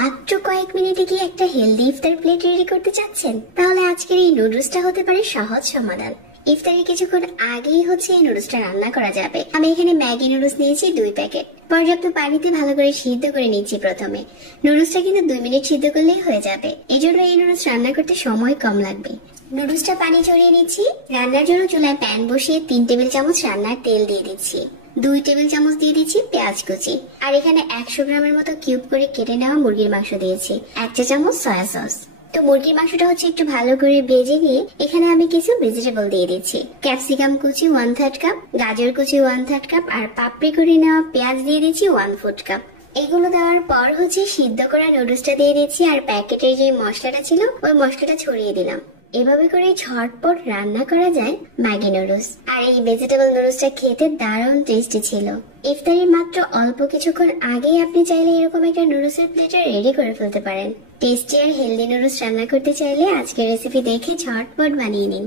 মাত্র কয়েক মিনিটে কি একটা হেলদি ইফতার প্লেট রেডি করতে চাচ্ছেন? তাহলে আজকের এই নুডলসটা হতে পারে সহজ সমাধান। ইফতারের কিছুক্ষণ আগেই এই নুডলসটা রান্না করা যাবে। আমি এখানে ম্যাগি নুডলস নিয়েছি 2 প্যাকেট। পর্যাপ্ত পানিতে ভালো করে সিদ্ধ করে নিচ্ছি। প্রথমে নুডলসটা কিন্তু 2 মিনিট সিদ্ধ করলেই হয়ে যাবে। এই জন্য এই নুডলস রান্না করতে সময় কম লাগবে। নুডলসটা পানি ঝরিয়ে নিচ্ছি। রান্নার জন্য চুলায় প্যান বসিয়ে 3 টেবিল চামচ রান্নার তেল দিয়ে দিচ্ছি। 2 টেবিল চামচ দিয়ে দিচ্ছি পেঁয়াজ কুচি। আর এখানে 100 গ্রামের মতো কিউব করে কেটে নেওয়া মুরগির মাংস দিয়েছি। 1 চা চামচ সয়া সস। তো মুরগির মাংসটা একটু ভালো করে ভেজে নিয়ে এখানে আমি কিছু ভেজিটেবল দিয়ে দিচ্ছি। ক্যাপসিকাম কুচি 1/3 কাপ, গাজর কুচি 1/3 কাপ, আর পাপড়ি করে নেওয়া পেঁয়াজ দিয়ে দিচ্ছি 1/4 কাপ। এগুলো দেওয়ার পর সিদ্ধ করা নুডলসটা দিয়ে দিচ্ছি। আর প্যাকেটের যে মশলাটা ছিল ওই মশলাটা ছড়িয়ে দিলাম। এভাবে করে ঝটপট রান্না করা যায় ম্যাগি নুডলস। আর এই ভেজিটেবল নুডলসটা খেতে দারুণ টেস্টি ছিল। ইফতারের মাত্র অল্প কিছুক্ষণ আগেই আপনি চাইলে এরকম একটা নুডলসের প্লেট রেডি করে ফেলতে পারেন। টেস্টি আর হেলদি নুডলস রান্না করতে চাইলে আজকের রেসিপি দেখে ঝটপট বানিয়ে নিন।